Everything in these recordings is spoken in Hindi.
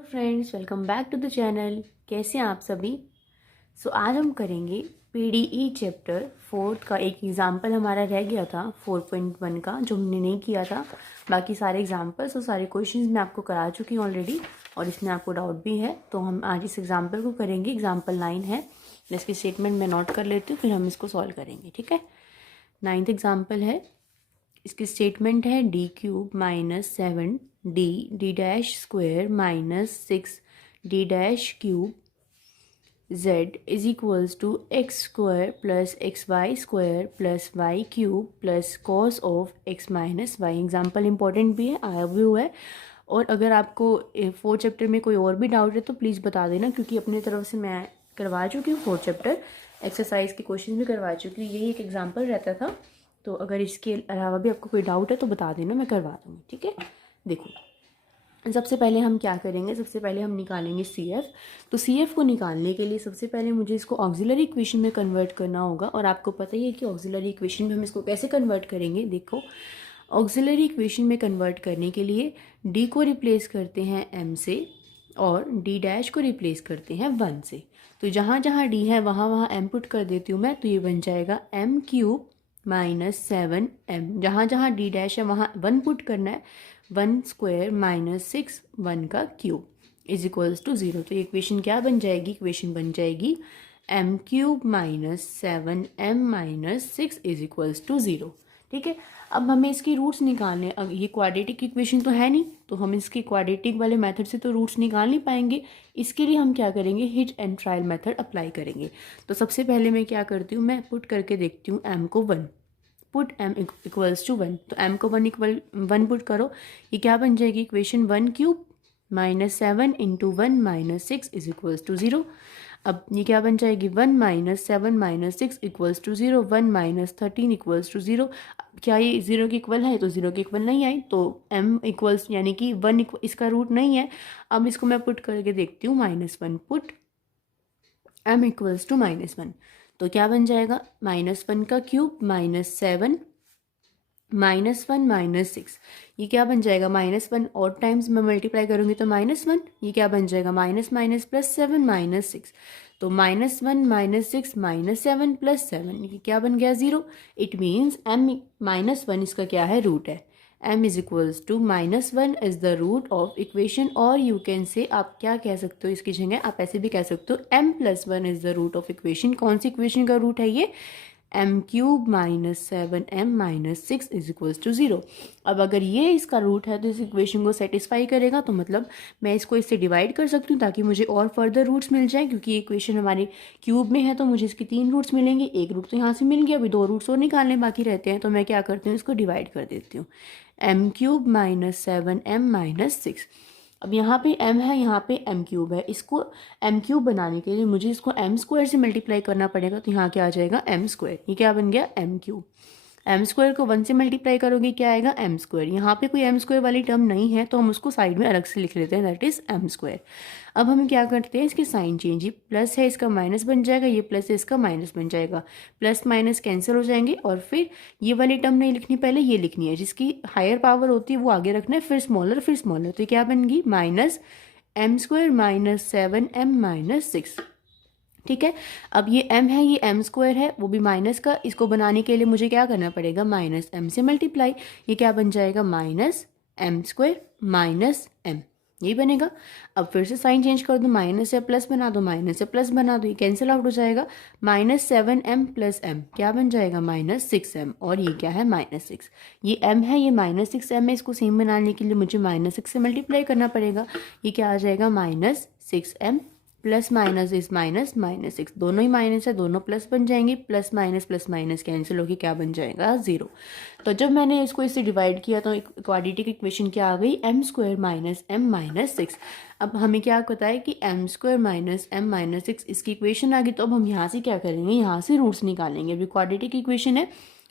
Friends, welcome back to the channel. कैसे हैं आप सभी। आज हम करेंगे पीडीई चैप्टर 4 का एक एग्जाम्पल हमारा रह गया था 4.1 का, जो हमने नहीं किया था। बाकी सारे एग्जाम्पल्स और सारे क्वेश्चंस मैं आपको करा चुकी हूँ ऑलरेडी, और इसमें आपको डाउट भी है, तो हम आज इस एग्जाम्पल को करेंगे। एग्जाम्पल 9 है, इसकी स्टेटमेंट मैं नोट कर लेती हूँ, फिर हम इसको सॉल्व करेंगे। ठीक है, 9th एग्जाम्पल है। इसकी स्टेटमेंट है d³ -7d(d)² -6d' z is equals to x² plus xy² plus y³ plus cos of x minus Y. Example important भी है, आया भी हुआ है। और अगर आपको 4th चैप्टर में कोई और भी डाउट है तो प्लीज़ बता देना, क्योंकि अपनी तरफ से मैं करवा चुकी हूँ 4th चैप्टर, एक्सरसाइज के क्वेश्चन भी करवा चुकी हूँ। यही एक एग्जाम्पल रहता था, तो अगर इसके अलावा भी आपको कोई डाउट है तो बता देना, मैं करवा दूँगी। ठीक है, देखो सबसे पहले हम क्या करेंगे, सबसे पहले हम निकालेंगे CF। तो CF को निकालने के लिए सबसे पहले मुझे इसको ऑक्सिलरी इक्वेशन में कन्वर्ट करना होगा, और आपको पता ही है कि ऑक्सिलरी इक्वेशन में हम इसको कैसे कन्वर्ट करेंगे। देखो, ऑक्सिलरी इक्वेशन में कन्वर्ट करने के लिए D को रिप्लेस करते हैं M से और D' को रिप्लेस करते हैं 1 से। तो जहाँ जहाँ D है वहाँ वहाँ M पुट कर देती हूँ मैं, तो ये बन जाएगा m³ -7m। जहाँ जहाँ D' है वहाँ 1 पुट करना है, 1² -6 1 का क्यूब इज इक्वल्स टू 0। तो ये इक्वेशन क्या बन जाएगी, इक्वेशन बन जाएगी m³ -7m -6 is equals to 0। ठीक है, अब हमें इसकी रूट्स निकालने। अब ये क्वाड्रेटिक इक्वेशन तो है नहीं, तो हम इसके क्वाड्रेटिक वाले मेथड से तो रूट्स निकाल नहीं पाएंगे। इसके लिए हम क्या करेंगे, hit and trial method apply करेंगे। तो सबसे पहले मैं क्या करती हूँ, मैं पुट करके देखती हूँ m को 1, पुट m इक्वल्स टू 1। तो m को 1 पुट करो, ये क्या बन जाएगी इक्वेशन, 1³ -7 × 1 -6 इज इक्वल्स टू 0। अब ये क्या बन जाएगी, 1 -7 -6 इक्वल्स टू 0, 1 -13 इक्वल्स टू 0। क्या ये 0 के इक्वल है, तो 0 के इक्वल नहीं आई, तो m इक्वल्स यानी कि 1 इसका रूट नहीं है। अब इसको मैं पुट करके देखती हूँ, -1 पुट m इक्वल्स टू -1। तो क्या बन जाएगा, -1 का क्यूब -7 -1 -6, ये क्या बन जाएगा, -1 और टाइम्स में मल्टीप्लाई करूँगी तो -1, ये क्या बन जाएगा, माइनस माइनस प्लस 7 -6। तो -1 -6 -7 + 7, ये क्या बन गया, 0। इट मीन्स m -1 इसका क्या है, रूट है। m is equals to -1 is the root of equation, और यू कैन से, आप क्या कह सकते हो इसकी जगह, आप ऐसे भी कह सकते हो m + 1 is the root of equation. कौन सी इक्वेशन का रूट है ये, m³ -7m -6 is equals to 0। अब अगर ये इसका रूट है तो इस इक्वेशन को सेटिस्फाई करेगा, तो मतलब मैं इसको इससे डिवाइड कर सकती हूँ ताकि मुझे और फर्दर रूट्स मिल जाए, क्योंकि ये इक्वेशन हमारी क्यूब में है तो मुझे इसके 3 रूट्स मिलेंगे। एक रूट तो यहाँ से मिल गया, अभी 2 रूट्स और निकालने बाकी रहते हैं, तो मैं क्या करती हूँ, इसको डिवाइड कर देती हूँ, m³ -7m -6। अब यहाँ पे m है, यहाँ पे m³ है, इसको m³ बनाने के लिए मुझे इसको m² से मल्टीप्लाई करना पड़ेगा, तो यहाँ क्या आ जाएगा, m²। ये क्या बन गया, m³। m² को 1 से मल्टीप्लाई करोगे क्या आएगा, m²। यहाँ पे कोई m² वाली टर्म नहीं है, तो हम उसको साइड में अलग से लिख लेते हैं, दैट इज m²। अब हम क्या करते हैं, इसके साइन चेंज, ये प्लस है इसका माइनस बन जाएगा, ये प्लस है इसका माइनस बन जाएगा, प्लस माइनस कैंसिल हो जाएंगे, और फिर ये वाली टर्म नहीं लिखनी, पहले ये लिखनी है, जिसकी हायर पावर होती है वो आगे रखना है, फिर स्मॉलर फिर स्मॉलर। तो क्या बन गई, -m² -7m -6। ठीक है, अब ये m है, ये m² है, वो भी माइनस का, इसको बनाने के लिए मुझे क्या करना पड़ेगा, -m से मल्टीप्लाई, ये क्या बन जाएगा, -m² -m, यही बनेगा। अब फिर से साइन चेंज कर दो, माइनस से प्लस बना दो, माइनस से प्लस बना दो, ये कैंसिल आउट हो जाएगा, -7m + m क्या बन जाएगा, -6m, और ये क्या है, -6। ये m है, ये -6m है, इसको सेम बनाने के लिए मुझे -6 से मल्टीप्लाई करना पड़ेगा, ये क्या आ जाएगा, -6m plus minus is minus -6, दोनों ही माइनस है, दोनों प्लस बन जाएंगे, प्लस माइनस कैंसिल होकर क्या बन जाएगा, 0। तो जब मैंने इसको इससे डिवाइड किया तो क्वाड्रेटिक इक्वेशन क्या आ गई, m² -m -6। अब हमें क्या पता है कि m² -m -6 इसकी इक्वेशन आ गई, तो अब हम यहाँ से क्या करेंगे, यहाँ से रूट्स निकालेंगे। अभी क्वाड्रेटिक इक्वेशन है,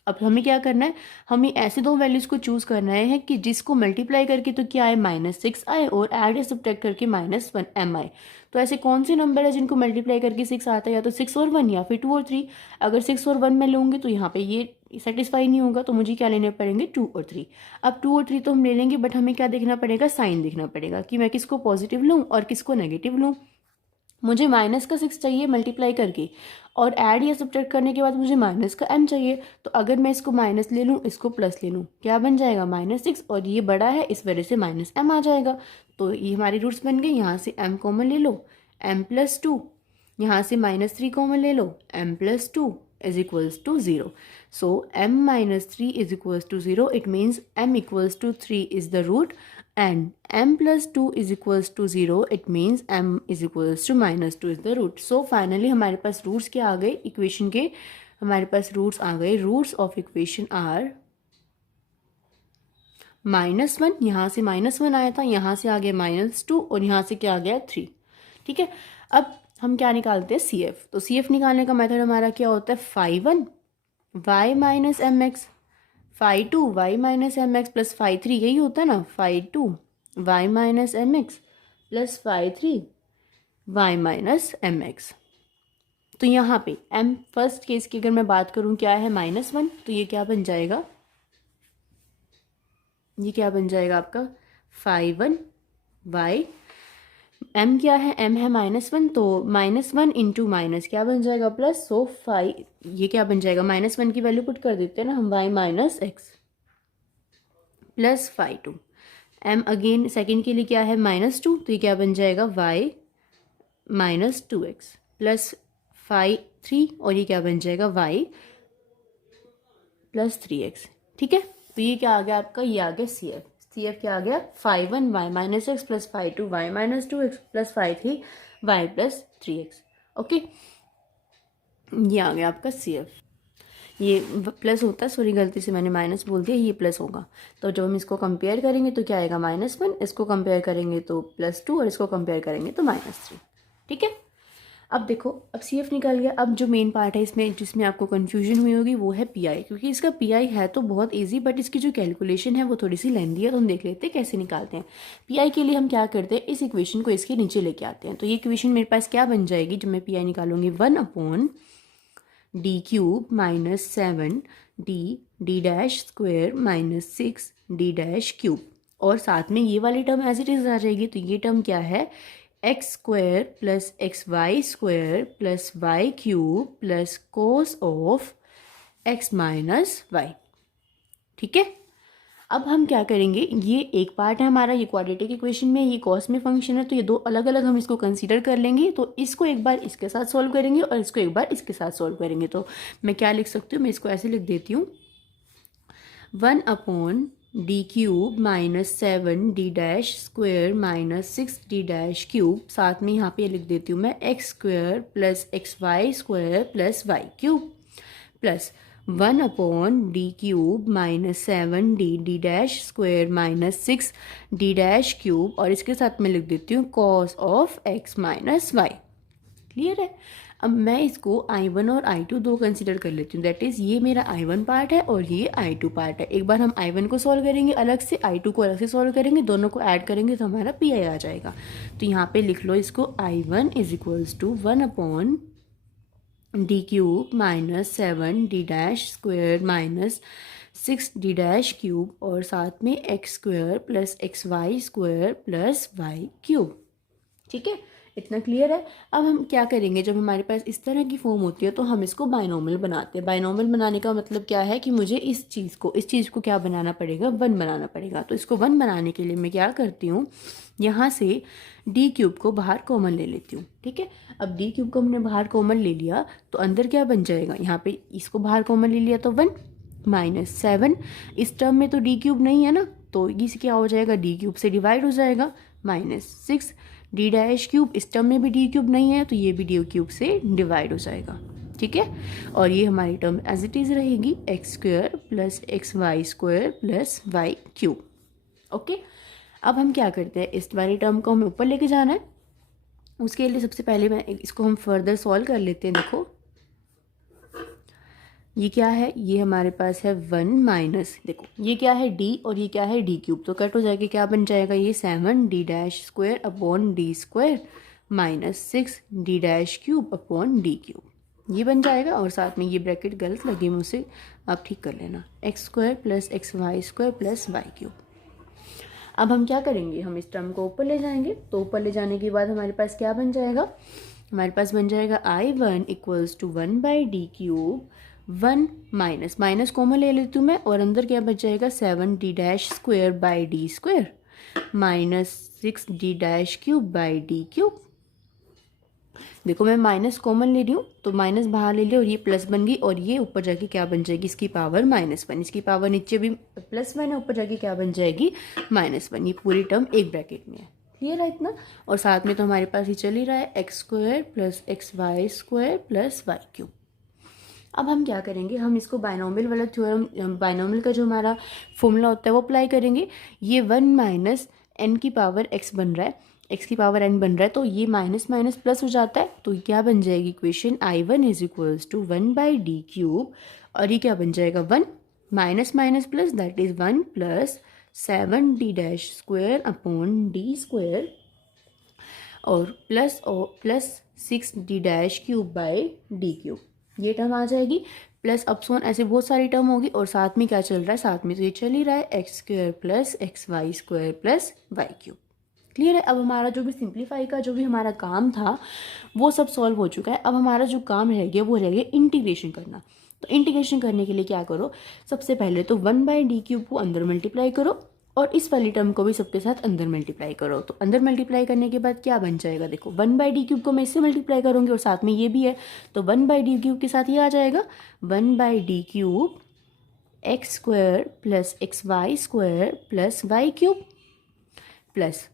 अब हमें क्या करना है, हमें ऐसे दो वैल्यूज को चूज करना है कि जिसको मल्टीप्लाई करके तो क्या आए, -6 आए, और ऐड या सब्ट्रैक्ट करके -1m आए। तो ऐसे कौन से नंबर है जिनको मल्टीप्लाई करके 6 आता है, या तो 6 और 1, या फिर 2 और 3। अगर 6 और 1 में लूँगी तो यहाँ पे ये सेटिस्फाई नहीं होगा तो मुझे क्या लेने पड़ेंगे 2 और 3। अब 2 और 3 तो हम ले लेंगे, बट हमें क्या देखना पड़ेगा, साइन देखना पड़ेगा कि मैं किसको पॉजिटिव लूँ और किसको नेगेटिव लूँ। मुझे माइनस का 6 चाहिए मल्टीप्लाई करके, और ऐड या सब्ट्रैक्ट करने के बाद मुझे माइनस का m चाहिए। तो अगर मैं इसको माइनस ले लूँ, इसको प्लस ले लूँ, क्या बन जाएगा -6, और ये बड़ा है इस वजह से -m आ जाएगा। तो ये हमारी रूट्स बन गई। यहाँ से m कॉमन ले लो, m+2, यहाँ से -3 कॉमन ले लो, m+2 is equals to 0. So m-3 is equals to 0. It means m equals to 3 is the root, and m+2 is equals to 0. It means m is equals to -2 is the root. So finally हमारे पास रूट्स क्या आ गए इक्वेशन के, हमारे पास रूट्स आ गए। रूट्स ऑफ इक्वेशन आर -1, यहाँ से -1 आया था, यहाँ से आ गया -2, और यहाँ से क्या आ गया 3। ठीक है, अब हम क्या निकालते हैं CF। तो CF निकालने का मेथड हमारा क्या होता है, phi1 y minus M X, phi2 y minus M X plus phi3, यही होता है ना, phi2 y minus M X plus phi3 y minus M X. तो यहाँ पे m फर्स्ट केस की अगर मैं बात करूँ क्या है -1, तो ये क्या बन जाएगा, ये क्या बन जाएगा आपका phi1 y, m क्या है, m है -1, तो -1 इंटू माइनस क्या बन जाएगा प्लस, सो ये क्या बन जाएगा, -1 की वैल्यू पुट कर देते हैं ना हम, y minus x plus phi2। m again second के लिए क्या है -2, तो ये क्या बन जाएगा y minus 2x plus phi3, और ये क्या बन जाएगा y प्लस 3x। ठीक है, तो ये क्या आ गया आपका, ये आ गया CF। CF क्या आ गया, phi1 y minus x plus phi2 y minus 2x plus phi3 y plus 3x। Okay, ये आ गया आपका CF। ये प्लस होता है, सॉरी गलती से मैंने माइनस बोल दिया, ये प्लस होगा। तो जब हम इसको कंपेयर करेंगे तो क्या आएगा -1, इसको कंपेयर करेंगे तो +2, और इसको कंपेयर करेंगे तो -3। ठीक है, अब देखो, अब CF निकल गया। अब जो मेन पार्ट है इसमें जिसमें आपको कन्फ्यूजन हुई होगी वो है PI, क्योंकि इसका PI है तो बहुत इजी, बट इसकी जो कैलकुलेशन है वो थोड़ी सी लेंदी है। तो हम देख लेते हैं कैसे निकालते हैं। PI के लिए हम क्या करते हैं, इस इक्वेशन को इसके नीचे लेके आते हैं। तो ये इक्वेशन मेरे पास क्या बन जाएगी जब मैं PI निकालूंगी, 1/d³ minus 7d minus 6d³, और साथ में ये वाली टर्म एज इट इज आ जाएगी। तो ये टर्म क्या है, x² plus xy² plus y³ प्लस कोस ऑफ x माइनस वाई। ठीक है, अब हम क्या करेंगे, ये एक पार्ट है हमारा, ये क्वाड्रेटिक इक्वेशन में, ये कॉस में फंक्शन है, तो ये दो अलग अलग हम इसको कंसीडर कर लेंगे। तो इसको एक बार इसके साथ सॉल्व करेंगे और इसको एक बार इसके साथ सॉल्व करेंगे। तो मैं क्या लिख सकती हूँ, मैं इसको ऐसे लिख देती हूँ, 1/d³ minus 7d² minus 6d³ साथ में यहाँ पे लिख देती हूँ मैं x² plus xy² plus y³ प्लस 1/d³ minus 7d² minus 6d³, और इसके साथ मैं लिख देती हूँ cos of x minus Y. Clear है। अब मैं इसको I1 और I2 दो कंसिडर कर लेती हूँ, दैट इज़ ये मेरा I1 पार्ट है और ये I2 पार्ट है। एक बार हम I1 को सॉल्व करेंगे अलग से, I2 को अलग से सॉल्व करेंगे, दोनों को ऐड करेंगे तो हमारा PI आ जाएगा। तो यहाँ पे लिख लो इसको, I1 is equals to 1/d³ minus 7d² minus 6d³ और साथ में x² plus xy² plus y³। ठीक है, इतना क्लियर है। अब हम क्या करेंगे, जब हमारे पास इस तरह की फॉर्म होती है तो हम इसको बायनॉमियल बनाते हैं। बायनॉमियल बनाने का मतलब क्या है कि मुझे इस चीज़ को क्या बनाना पड़ेगा, 1 बनाना पड़ेगा। तो इसको 1 बनाने के लिए मैं क्या करती हूँ, यहाँ से d³ को बाहर कॉमन ले लेती हूँ। ठीक है, अब d³ को हमने बाहर कॉमन ले लिया तो अंदर क्या बन जाएगा, यहाँ पे इसको बाहर कॉमन ले लिया तो 1 माइनस 7, इस टर्म में तो d³ नहीं है ना, तो ये क्या हो जाएगा, d³ से डिवाइड हो जाएगा, -6 d'³ इस टर्म में भी d³ नहीं है तो ये भी d³ से डिवाइड हो जाएगा। ठीक है, और ये हमारी टर्म एज इट इज़ रहेगी x² plus xy² plus y³। Okay, अब हम क्या करते हैं, इस वाली टर्म को हमें ऊपर लेके जाना है। उसके लिए सबसे पहले मैं इसको हम फर्दर सॉल्व कर लेते हैं। देखो ये क्या है, ये हमारे पास है 1 माइनस, देखो ये क्या है d और ये क्या है d³, तो कट हो जाएगा, क्या बन जाएगा ये 7d' square upon d² minus 6d' cube upon d³ ये बन जाएगा और साथ में ये ब्रैकेट गलत लगी मुझसे, आप ठीक कर लेना। X square plus X Y square plus Y cube. अब हम क्या करेंगे, हम इस टर्म को ऊपर ले जाएंगे, तो ऊपर ले जाने के बाद हमारे पास क्या बन जाएगा, हमारे पास बन जाएगा I1 equals to 1/d³ 1 minus minus common ले लेती हूँ मैं, और अंदर क्या बच जाएगा 7d² माइनस 6d³ देखो मैं माइनस कॉमन ले रही हूँ तो माइनस बाहर ले लिया और ये प्लस बन गई, और ये ऊपर जाके क्या बन जाएगी, इसकी पावर -1, इसकी पावर नीचे भी +1 है, ऊपर जाके क्या बन जाएगी -1। ये पूरी टर्म एक ब्रैकेट में है, क्लियर है इतना। और साथ में तो हमारे पास ये चल ही रहा है X square plus X Y square plus Y cube. अब हम क्या करेंगे, हम इसको बायनोमियल वाला थ्योरम, बायनोमियल का जो हमारा फॉर्मूला होता है वो अप्लाई करेंगे। ये 1 माइनस n की पावर x बन रहा है, x की पावर n बन रहा है, तो ये माइनस माइनस प्लस हो जाता है, तो क्या बन जाएगी equation I1 is equals to 1/d³, और ये क्या बन जाएगा 1 minus minus plus that is 1 plus 7d² upon d² और प्लस 6d³ ये टर्म आ जाएगी, प्लस अपसोन ऐसे बहुत सारी टर्म होगी, और साथ में क्या चल रहा है, साथ में तो ये चल ही रहा है X square plus X Y square plus Y cube. Clear है। अब हमारा जो भी सिंप्लीफाई का जो भी हमारा काम था वो सब सॉल्व हो चुका है। अब हमारा जो काम रह गया वो रह गया इंटीग्रेशन करना। तो इंटीग्रेशन करने के लिए क्या करो, सबसे पहले तो 1/d³ को अंदर मल्टीप्लाई करो और इस वाली टर्म को भी सबके साथ अंदर मल्टीप्लाई करो। तो अंदर मल्टीप्लाई करने के बाद क्या बन जाएगा, देखो 1/d³ को मैं इससे मल्टीप्लाई करूँगी और साथ में ये भी है, तो 1/d³ के साथ ये आ जाएगा 1/d³ X square plus X Y square plus Y cube plus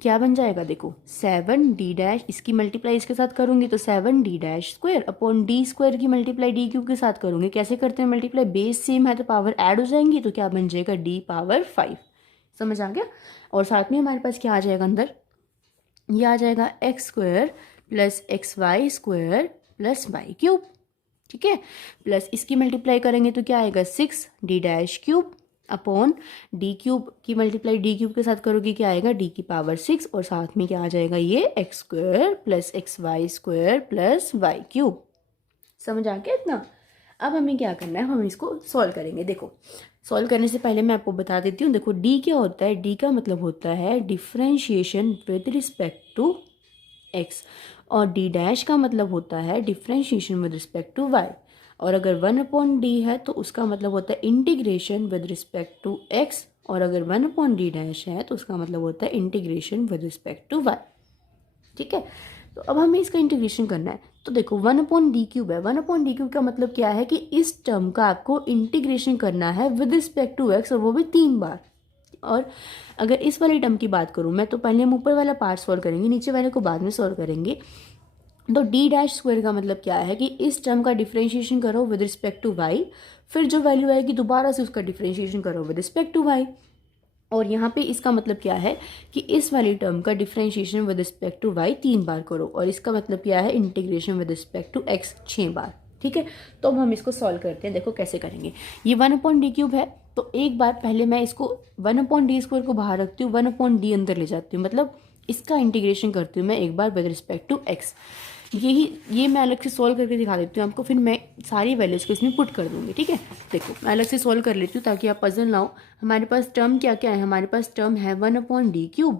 क्या बन जाएगा, देखो 7d' इसकी मल्टीप्लाई इसके साथ करूँगी तो 7d' अपॉन d² की मल्टीप्लाई d³ के साथ करूँगी। कैसे करते हैं मल्टीप्लाई, बेस सेम है तो पावर ऐड हो जाएंगी, तो क्या बन जाएगा d⁵। समझ आ गया। और साथ में हमारे पास क्या आ जाएगा अंदर, ये आ जाएगा X square plus X Y square plus Y cube, ठीक है, प्लस इसकी मल्टीप्लाई करेंगे तो क्या आएगा 6d³ अपॉन d³ की मल्टीप्लाई d³ के साथ करोगे क्या आएगा d⁵ और साथ में क्या आ जाएगा ये X square plus X Y square plus Y cube. समझ आ गया इतना। अब हमें क्या करना है, हम इसको सॉल्व करेंगे। देखो सॉल्व करने से पहले मैं आपको बता देती हूँ, देखो d क्या होता है, d का मतलब होता है differentiation with respect to x और d' का मतलब होता है differentiation with respect to y। और अगर 1/d है तो उसका मतलब होता है integration with respect to x, और अगर 1/d' है तो उसका मतलब होता है integration with respect to y। ठीक है, तो अब हमें इसका इंटीग्रेशन करना है। तो देखो 1/d³ है, 1/d³ का मतलब क्या है कि इस टर्म का आपको इंटीग्रेशन करना है विद रिस्पेक्ट टू x और वो भी 3 बार। और अगर इस वाली टर्म की बात करूँ मैं, तो पहले हम ऊपर वाला पार्ट सॉल्व करेंगे, नीचे वाले को बाद में सॉल्व करेंगे। तो d' का मतलब क्या है कि इस टर्म का डिफ्रेंशिएशन करो विद रिस्पेक्ट टू y, फिर जो वैल्यू आएगी दोबारा से उसका डिफ्रेंशिएशन करो विद रिस्पेक्ट टू y। और यहाँ पे इसका मतलब क्या है कि इस वाली टर्म का differentiation with respect to y 3 बार करो, और इसका मतलब क्या है integration with respect to x 6 बार। ठीक है, तो अब हम इसको सॉल्व करते हैं। देखो कैसे करेंगे, ये 1/d³ है, तो एक बार पहले मैं इसको 1/d² को बाहर रखती हूँ, 1/d अंदर ले जाती हूँ, मतलब इसका इंटीग्रेशन करती हूँ मैं एक बार विद रिस्पेक्ट टू x। ये मैं अलग से सॉल्व करके दिखा देती हूँ आपको, फिर मैं सारी वैल्यूज़ को इसमें पुट कर दूँगी। ठीक है, देखो मैं अलग से सॉल्व कर लेती हूँ ताकि आप पजल ना हो। हमारे पास टर्म क्या क्या है, हमारे पास टर्म है 1/d³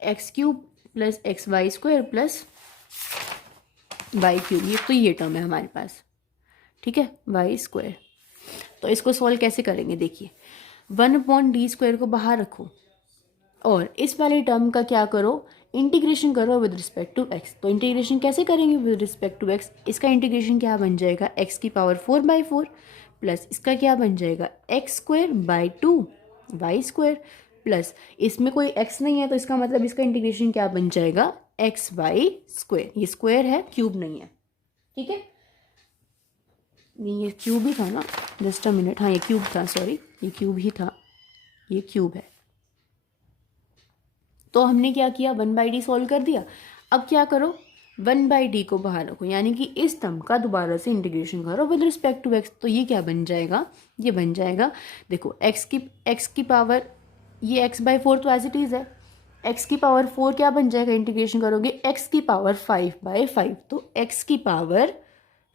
x³ plus X Y square plus Y cube, ये टर्म है हमारे पास। ठीक है, वाई स्क्वायर। तो इसको सॉल्व कैसे करेंगे, देखिए 1/d² को बाहर रखो और इस वाले टर्म का क्या करो, इंटीग्रेशन करो विद रिस्पेक्ट टू x। तो इंटीग्रेशन कैसे करेंगे विद रिस्पेक्ट टू x, इसका इंटीग्रेशन क्या बन जाएगा x⁴/4 प्लस इसका क्या बन जाएगा x²/2 वाई स्क्वायर प्लस इसमें कोई x नहीं है तो इसका मतलब इसका इंटीग्रेशन क्या बन जाएगा xy²। ये स्क्वायर है, क्यूब नहीं है। ठीक है, ये क्यूब ही था ना, जस्ट अ मिनट, हाँ ये क्यूब था, सॉरी ये क्यूब ही था, ये क्यूब है। तो हमने क्या किया 1/d सॉल्व कर दिया। अब क्या करो 1/d को बाहर रखो, यानी कि इस टर्म का दोबारा से इंटीग्रेशन करो विद रिस्पेक्ट टू x। तो ये क्या बन जाएगा, ये बन जाएगा, देखो x की पावर ये x/4 तो एज इट इज़ है, x⁴ क्या बन जाएगा, इंटीग्रेशन करोगे x⁵5/5, तो x⁵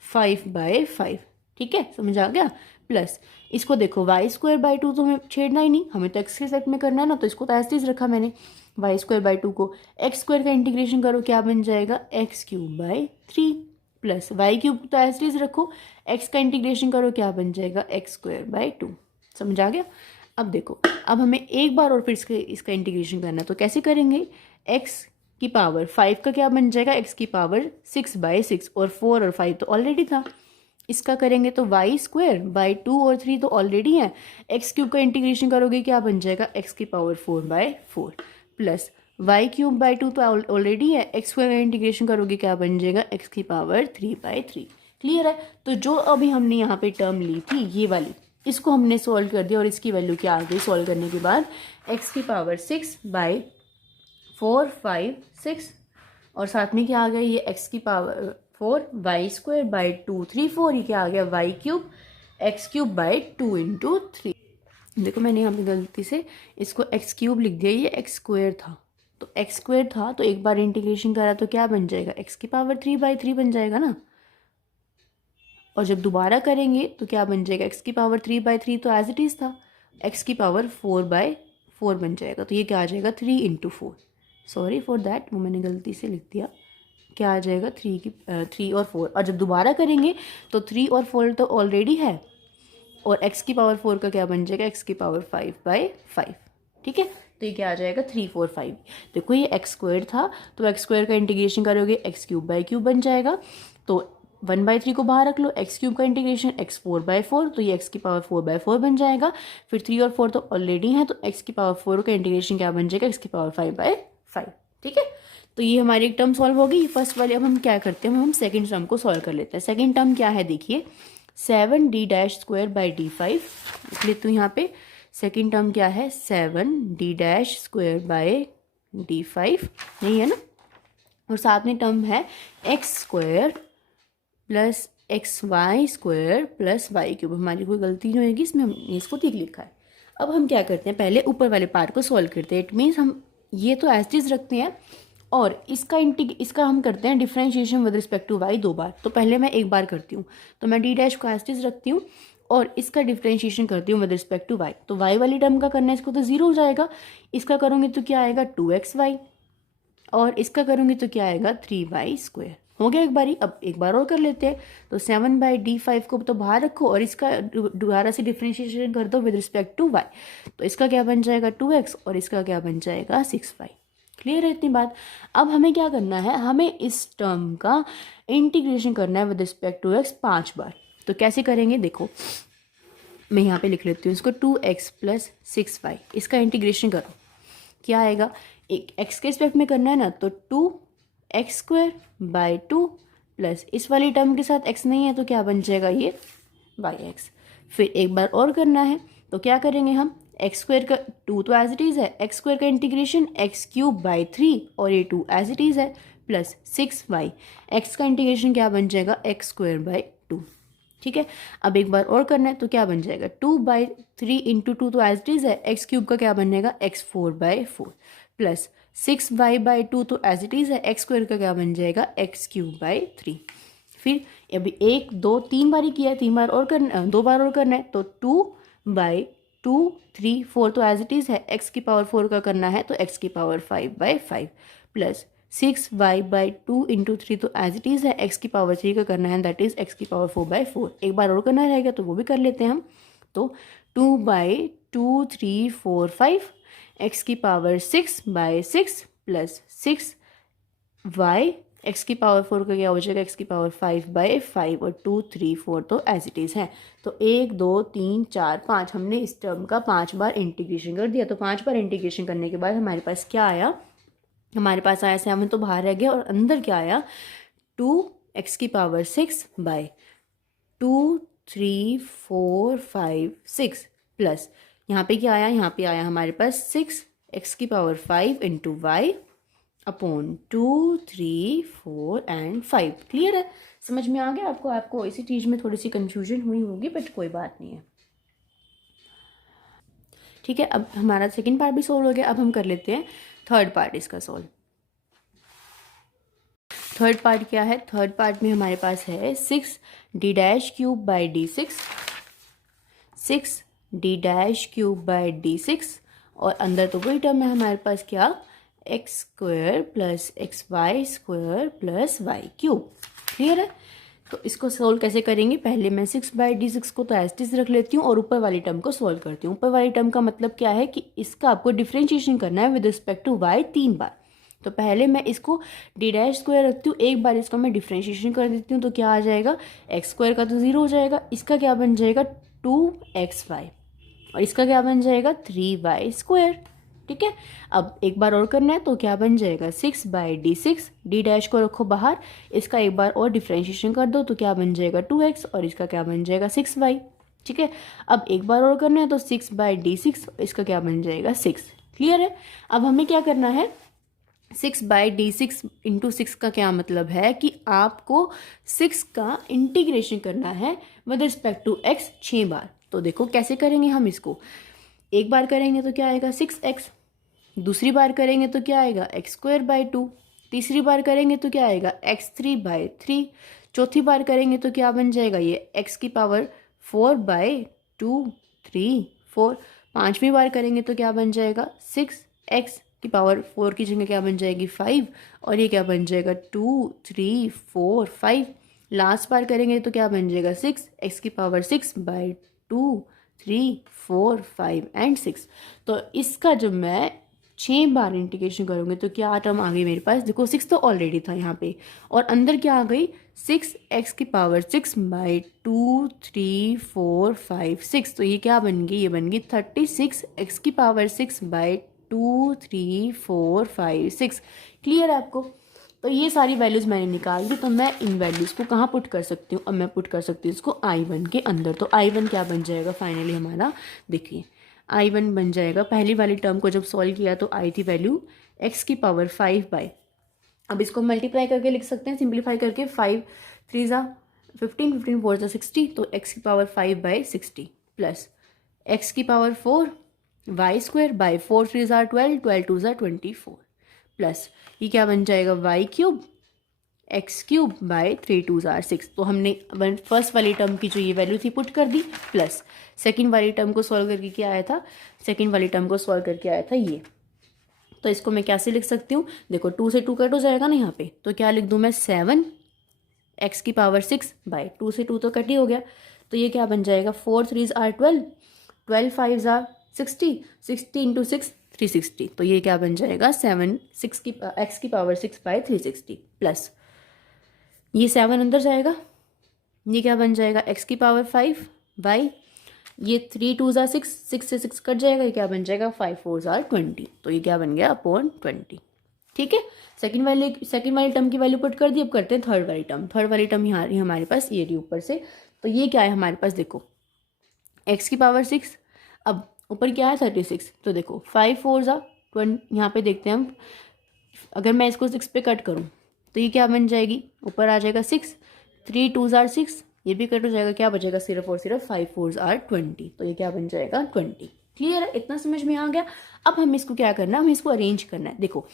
5/5, ठीक है, समझ आ गया। प्लस इसको देखो y²/2 तो हमें छेड़ना ही नहीं, हमें तो x के सेट में करना है ना, तो इसको तो ऐसे ही रखा मैंने y²/2 को। x² का इंटीग्रेशन करो, क्या बन जाएगा x³/3 प्लस y³ तो ऐसे ही रखो, x का इंटीग्रेशन करो, क्या बन जाएगा x²/2। समझ आ गया। अब देखो, अब हमें एक बार और फिर इसका इंटीग्रेशन करना है, तो कैसे करेंगे, x की पावर 5 का क्या बन जाएगा x की पावर 6/6, और 4 और 5 तो ऑलरेडी था। इसका करेंगे तो y²/2 और 3 तो ऑलरेडी है, x³ का इंटीग्रेशन करोगे क्या बन जाएगा x की पावर 4/4 प्लस y³/2 तो ऑलरेडी है, x² का इंटीग्रेशन करोगे क्या बन जाएगा x की पावर 3/3। क्लियर है। तो जो अभी हमने यहाँ पे टर्म ली थी ये वाली, इसको हमने सॉल्व कर दिया और इसकी वैल्यू क्या आ गई सॉल्व करने के बाद, x की पावर 6/4 5 6, और साथ में क्या आ गया ये x की पावर 4 y²/2 3 4, ये क्या आ गया y³ x³/2 इंटू 3। देखो मैंने यहाँ पे गलती से इसको x³ लिख दिया, ये x² था, तो x² था तो एक बार इंटीग्रेशन करा तो क्या बन जाएगा x की पावर 3/3 बन जाएगा ना, और जब दोबारा करेंगे तो क्या बन जाएगा x की पावर 3/3 तो एज इट इज़ था, x की पावर 4/4 बन जाएगा, तो ये क्या आ जाएगा 3 इंटू 4, सॉरी फॉर दैट वो मैंने गलती से लिख दिया, क्या आ जाएगा 3 और 4, और जब दोबारा करेंगे तो 3 और 4 तो ऑलरेडी है, और x की पावर 4 का क्या बन जाएगा x की पावर 5/5, ठीक है, तो ये क्या आ जाएगा 3 4 5। देखो ये x² था तो x² का इंटीग्रेशन करोगे x³ बन जाएगा, तो 1/3 को बाहर रख लो, x³ का इंटीग्रेशन x4/4, तो ये x की पावर 4/4 बन जाएगा, फिर 3 और 4 तो ऑलरेडी हैं, तो x की पावर 4 का इंटीग्रेशन क्या बन जाएगा x की पावर 5/5, ठीक है। तो ये हमारी एक टर्म सॉल्व हो गई फर्स्ट वाली। अब हम क्या करते हैं, हम सेकंड टर्म को सॉल्व कर लेते हैं। सेकंड टर्म क्या है देखिए, 7d²/d5 लिख लेती हूँ यहाँ पे। सेकंड टर्म क्या है 7d²/d5, नहीं है ना, और साथ में टर्म है x² plus xy² plus y³। हमारी कोई गलती नहीं होगी इसमें, हमने इसको ठीक लिखा है। अब हम क्या करते हैं, पहले ऊपर वाले पार्ट को सॉल्व करते हैं। इट मीन्स हम ये तो एज इज रखते हैं और इसका हम करते हैं differentiation with respect to y 2 बार। तो पहले मैं एक बार करती हूँ, तो मैं d' को एज इज रखती हूँ और इसका डिफरेंशिएशन करती हूँ विद रिस्पेक्ट टू y। तो y वाली टर्म का करना है, इसको तो 0 हो जाएगा, इसका करूँगी तो क्या आएगा 2xy, और इसका करूँगी तो क्या आएगा 3y²। हो गया एक बारी। अब एक बार और कर लेते हैं, तो 7/d5 को तो बाहर रखो और इसका दोबारा से डिफरेंशिएशन कर दो विद रिस्पेक्ट टू y। तो इसका क्या बन जाएगा 2x और इसका क्या बन जाएगा 6y। क्लियर है इतनी बात। अब हमें क्या करना है, हमें इस टर्म का इंटीग्रेशन करना है विद रिस्पेक्ट टू x 5 बार। तो कैसे करेंगे देखो, मैं यहाँ पे लिख लेती हूँ इसको 2x प्लस 6y, इसका इंटीग्रेशन करो, क्या आएगा, एक x के रिस्पेक्ट में करना है ना, तो 2x²/2 प्लस इस वाली टर्म के साथ x नहीं है तो क्या बन जाएगा ये yx। फिर एक बार और करना है, तो क्या करेंगे हम, x² का 2 तो एज इट इज़ है, x² का इंटीग्रेशन x³/3 और ये 2 एज इट इज़ है प्लस 6y, x का इंटीग्रेशन क्या बन जाएगा x²/2, ठीक है। अब एक बार और करना है तो क्या बन जाएगा 2/3 इंटू 2 तो एज इट इज़ है, x³ का क्या बनेगा x4/4 प्लस 6y/2 तो एज इट इज़ है, x² का क्या बन जाएगा x³/3। फिर अभी 1 2 3 बार ही किया है, 3 बार और करना, 2 बार और करना है, तो 2/2 3 4 तो एज इट इज़ है, x की पावर 4 का करना है तो x की पावर 5/5 प्लस 6y/2 इंटू 3 तो एज इट इज़ है, x की पावर 3 का करना है दैट इज़ x की पावर 4/4। एक बार और करना रहेगा तो वो भी कर लेते हैं हम, तो 2/2 3 4 5 x की पावर 6/6 प्लस 6y, x की पावर 4 का क्या हो जाएगा x की पावर 5/5 और 2 3 4 तो एज इट इज़ है। तो 1 2 3 4 5 हमने इस टर्म का 5 बार इंटीग्रेशन कर दिया। तो 5 बार इंटीग्रेशन करने के बाद हमारे पास क्या आया, हमारे पास आया 7 तो बाहर रह गया और अंदर क्या आया 2x की पावर 6/2 3 4 5 6 प्लस यहाँ पे क्या आया, यहाँ पे आया हमारे पास 6x की power 5 into y upon 2 3 4 and 5। Clear है, समझ में आ गया आपको। आपको इसी चीज़ में थोड़ी सी कंफ्यूजन हुई होगी बट कोई बात नहीं है, ठीक है। अब हमारा सेकंड पार्ट भी सोल्व हो गया। अब हम कर लेते हैं थर्ड पार्ट इसका सोल्व। थर्ड पार्ट क्या है, थर्ड पार्ट में हमारे पास है 6d-3 6d-3 और अंदर तो वही टर्म है हमारे पास क्या, x² plus xy² plus y³। Clear है। तो इसको सोल्व कैसे करेंगे, पहले मैं 6/d6 को तो एज इट रख लेती हूँ और ऊपर वाली टर्म को सोल्व करती हूँ। ऊपर वाली टर्म का मतलब क्या है कि इसका आपको डिफ्रेंशिएशन करना है विद रिस्पेक्ट टू y 3 बार। तो पहले मैं इसको d² रखती हूँ, एक बार इसको मैं डिफ्रेंशिएशन कर देती हूँ तो क्या आ जाएगा, x² का तो 0 हो जाएगा, इसका क्या बन जाएगा 2xy और इसका क्या बन जाएगा 3y²। ठीक है। अब एक बार और करना है तो क्या बन जाएगा 6/d6, d' को रखो बाहर, इसका एक बार और डिफ्रेंशिएशन कर दो तो क्या बन जाएगा 2x और इसका क्या बन जाएगा 6y। ठीक है। अब एक बार और करना है तो 6/d6, इसका क्या बन जाएगा 6। क्लियर है। अब हमें क्या करना है, 6/d6 इंटू 6 का क्या मतलब है कि आपको 6 का इंटीग्रेशन करना है विद रिस्पेक्ट टू x 6 बार। तो देखो कैसे करेंगे हम इसको, एक बार करेंगे तो क्या आएगा 6x, दूसरी बार करेंगे तो क्या आएगा x²/2, तीसरी बार करेंगे तो क्या आएगा x3/3, चौथी बार करेंगे तो क्या बन जाएगा ये x⁴/2 3 4, पांचवी बार करेंगे तो क्या बन जाएगा 6x⁴ की जगह क्या बन जाएगी 5 और ये क्या बन जाएगा 2 3 4 5, लास्ट बार करेंगे तो क्या बन जाएगा 6x⁴6/2 3 4 5 एंड 6। तो इसका जब मैं 6 बार इंटीग्रेशन करूँगी तो क्या टर्म आ गई मेरे पास, देखो 6 तो ऑलरेडी था यहाँ पे और अंदर क्या आ गई 6x⁴6/2 3 4 5 6। तो ये क्या बन गई, ये बन गई 36x⁴6/2 3 4 5 6। क्लियर है आपको। तो ये सारी वैल्यूज़ मैंने निकाल दी, तो मैं इन वैल्यूज़ को कहाँ पुट कर सकती हूँ, अब मैं पुट कर सकती हूँ इसको I1 के अंदर। तो I1 क्या बन जाएगा फाइनली हमारा, देखिए I1 बन जाएगा, पहली वाली टर्म को जब सॉल्व किया तो आई थी वैल्यू x⁵5, अब इसको मल्टीप्लाई करके लिख सकते हैं, सिंप्लीफाई करके 5 3 ज़ा 15 15 4 ज़ा 60, तो x⁵5/60 प्लस x⁴ y²/4 3 ज़ा 12 12 2 ज़ा 24 प्लस ये क्या बन जाएगा y³ x³ 3 2 ज़ा 6। तो हमने फर्स्ट वाली टर्म की जो ये वैल्यू थी पुट कर दी, प्लस सेकंड वाली टर्म को सॉल्व करके क्या आया था, सेकंड वाली टर्म को सॉल्व करके आया था ये। तो इसको मैं कैसे लिख सकती हूँ, देखो 2 से 2 कट हो जाएगा ना यहाँ पे, तो क्या लिख दूँ मैं 7x⁵6/2 से 2 तो कट ही हो गया, तो ये क्या बन जाएगा 4 3 ज़ा 12 12 5 ज़ा 60 60 इंटू 6 360। तो ये क्या बन जाएगा x⁵6/360 प्लस ये 7 अंदर जाएगा, ये क्या बन जाएगा x⁵5 ये 3 2 ज़ा 6 6 से 6 कट जाएगा, ये क्या बन जाएगा 5 4 ज़ा 20। तो ये क्या बन गया अपॉन 20। ठीक है। सेकंड वाली टर्म की वैल्यू पुट कर दी। अब करते हैं थर्ड वाली टर्म। थर्ड वाली टर्म यहाँ हमारे पास ये रही ऊपर से, तो ये क्या है हमारे पास, देखो x⁵6, अब ऊपर क्या है 36, तो देखो 5 4 ज़ा 20, यहाँ पे देखते हैं हम, अगर मैं इसको 6 पे कट करूँ तो ये क्या बन जाएगी, ऊपर आ जाएगा 6 3 2 ज़ा 6, ये भी कट हो जाएगा, क्या बचेगा सिर्फ और सिर्फ 5 4 ज़ा 20। तो ये क्या बन जाएगा 20। क्लियर है, इतना समझ में आ गया। अब हमें इसको क्या करना है, हमें इसको अरेंज करना है। देखो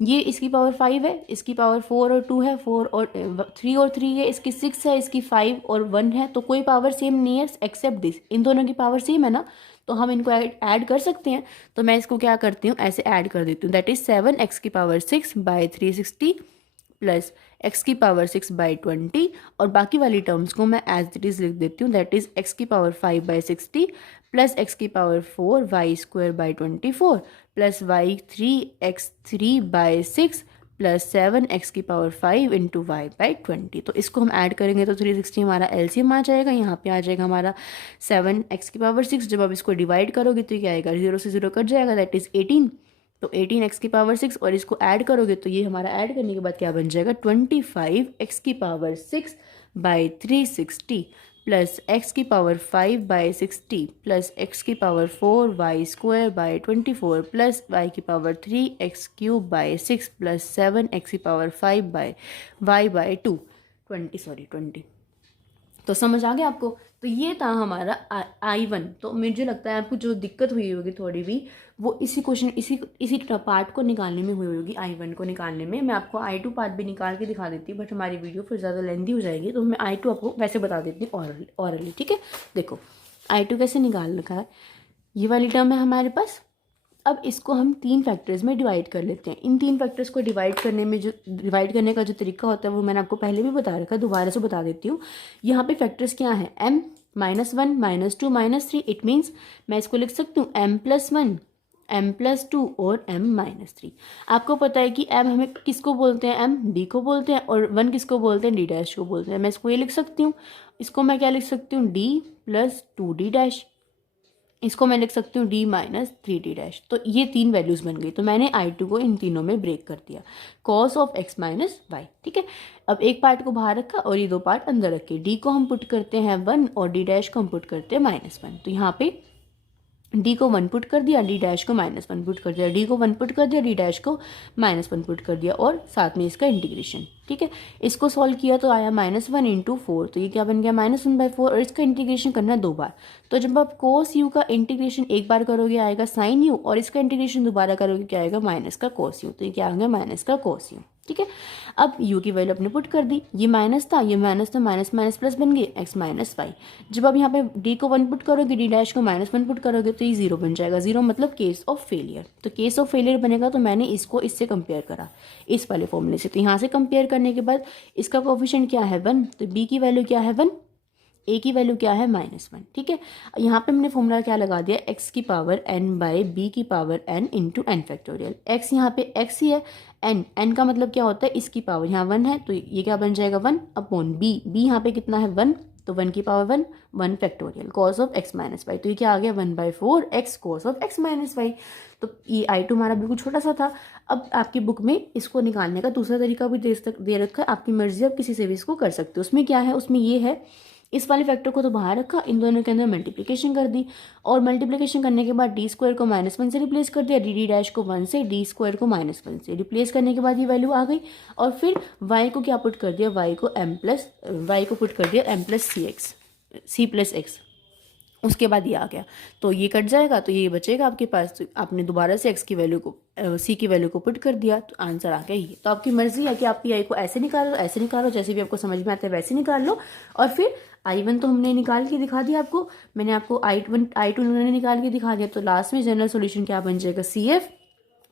ये इसकी पावर 5 है, इसकी पावर 4 और 2 है, 4 और 3 और 3 है, इसकी 6 है, इसकी 5 और 1 है, तो कोई पावर सेम नहीं है एक्सेप्ट दिस, इन दोनों की पावर सेम है ना, तो हम इनको ऐड कर सकते हैं। तो मैं इसको क्या करती हूँ, ऐसे ऐड कर देती हूँ, that is 7x⁵6/360 plus x⁵6/20 और बाकी वाली टर्म्स को मैं एज इट इज लिख देती हूँ, that is x⁵5/60 plus x⁴ y²/24 plus y3x3/6 plus 7x⁵5 into y/20। तो इसको हम ऐड करेंगे तो 360 हमारा एलसीएम आ जाएगा, यहाँ पे आ जाएगा हमारा 7x⁵6। जब आप इसको डिवाइड करोगे तो क्या आएगा, 0 से 0 कट जाएगा, दैट इज 18, तो 18x⁵6 और इसको ऐड करोगे तो ये हमारा ऐड करने के बाद क्या बन जाएगा 25x⁵6/360 plus x⁵5/60 plus x⁴ y²/24 plus y3x³/6 plus 7x⁵5/y/2 20 तो समझ आ गया आपको। तो ये था हमारा I1। तो मुझे लगता है आपको जो दिक्कत हुई होगी थोड़ी भी, वो इसी क्वेश्चन इसी पार्ट को निकालने में हुई होगी, I1 को निकालने में। मैं आपको I2 पार्ट भी निकाल के दिखा देती हूँ, बट हमारी वीडियो फिर ज़्यादा लेंदी हो जाएगी, तो मैं I2 आपको वैसे बता देती हूँ ऑरली। ठीक है, देखो I2 कैसे निकाल रखा है। ये वाली टर्म है हमारे पास। अब इसको हम 3 फैक्टर्स में डिवाइड कर लेते हैं। इन 3 फैक्टर्स को डिवाइड करने का जो तरीका होता है वो मैंने आपको पहले भी बता रखा है, दोबारा से बता देती हूँ। यहाँ पे फैक्टर्स क्या हैं, m -1 -2 -3। इट मीन्स मैं इसको लिख सकती हूँ m+1 m+2 और m-3। आपको पता है कि m हमें किसको बोलते हैं, m d को बोलते हैं, और 1 किसको बोलते हैं, d' को बोलते हैं। मैं इसको ये लिख सकती हूँ, इसको मैं क्या लिख सकती हूँ, d + 2d'। इसको मैं लिख सकती हूँ d - 3d'। तो ये 3 वैल्यूज बन गई। तो मैंने I2 को इन तीनों में ब्रेक कर दिया, cos ऑफ x - y। ठीक है, अब एक पार्ट को बाहर रखा और ये 2 पार्ट अंदर रखे। d को हम पुट करते हैं 1 और d' को हम पुट करते हैं -1। तो यहाँ पे d को 1 पुट कर दिया, d' को -1 पुट कर दिया, d को 1 पुट कर दिया, d' को -1 पुट कर दिया, और साथ में इसका इंटीग्रेशन। ठीक है, इसको सॉल्व किया तो आया -1 × 4। तो ये क्या बन गया, -1/4। और इसका इंटीग्रेशन करना है 2 बार। तो जब आप cos u का इंटीग्रेशन एक बार करोगे आएगा sin u, और इसका इंटीग्रेशन दोबारा करोगे क्या आएगा, माइनस का cos u। तो ये क्या आ गया, माइनस का cos u। ठीक है, अब u की वैल्यू अपने पुट कर दी। ये माइनस था, ये माइनस था, माइनस माइनस प्लस बन गई x - y। जब आप यहाँ पे d को 1 पुट करोगे, d' को -1 पुट करोगे, तो ये 0 बन जाएगा। 0 मतलब केस ऑफ फेलियर। तो केस ऑफ फेलियर बनेगा, तो मैंने इसको इससे कंपेयर करा, इस वाले फॉर्मूले से। तो यहाँ से कंपेयर करने के बाद इसका कोफिशिएंट क्या है, 1। तो b की वैल्यू क्या है, 1। a की वैल्यू क्या है, -1। ठीक है, यहाँ पे हमने फॉर्मूला क्या लगा दिया, x की पावर n/b की power n × n factorial. x यहाँ पे x ही है, n का मतलब क्या होता है, इसकी पावर यहाँ 1 है, तो ये क्या बन जाएगा, 1/b। b यहाँ पे कितना है, 1, तो 1 की power 1 factorial cos of x - y। तो ये क्या आ गया, 1/4 x cos of x - y। तो ये I2 हमारा बिल्कुल छोटा सा था। अब आपकी बुक में इसको निकालने का दूसरा तरीका भी दे रखा है, आपकी मर्जी, आप किसी से भी इसको कर सकते हो। उसमें क्या है, उसमें ये है, इस वाले फैक्टर को तो बाहर रखा, इन दोनों के अंदर मल्टीप्लिकेशन कर दी, और मल्टीप्लिकेशन करने के बाद d² को -1 से रिप्लेस कर दिया, d' को 1 से, d² को -1 से रिप्लेस करने के बाद ये वैल्यू आ गई। और फिर y को क्या पुट कर दिया, y को पुट कर दिया c+x। उसके बाद ये आ गया, तो ये कट जाएगा, तो ये बचेगा आपके पास। तो आपने दोबारा से x की वैल्यू को c की वैल्यू को पुट कर दिया, तो आंसर आ गया ये। तो आपकी मर्जी है कि आप आई को ऐसे निकालो, ऐसे निकालो, जैसे भी आपको समझ में आता है वैसे निकाल लो। और फिर I1 तो हमने निकाल के दिखा दिया आपको, मैंने आपको I2 उन्होंने निकाल के दिखा दिया। तो लास्ट में जनरल सोल्यूशन क्या बन जाएगा, CF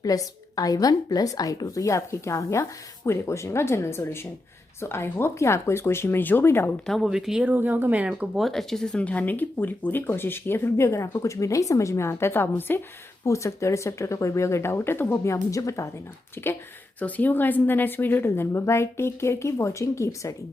+ I1 + I2। तो ये आपके क्या आ गया, पूरे क्वेश्चन का general solution. So I hope कि आपको इस क्वेश्चन में जो भी डाउट था वो भी क्लियर हो गया होगा। मैंने आपको बहुत अच्छे से समझाने की पूरी कोशिश की है। फिर भी अगर आपको कुछ भी नहीं समझ में आता है तो आप मुझसे पूछ सकते हो। इस चैप्टर का कोई भी अगर डाउट है तो वो भी आप मुझे बता देना, ठीक है। So see you guys in the next video. Till then bye bye, take care, keep watching, keep studying.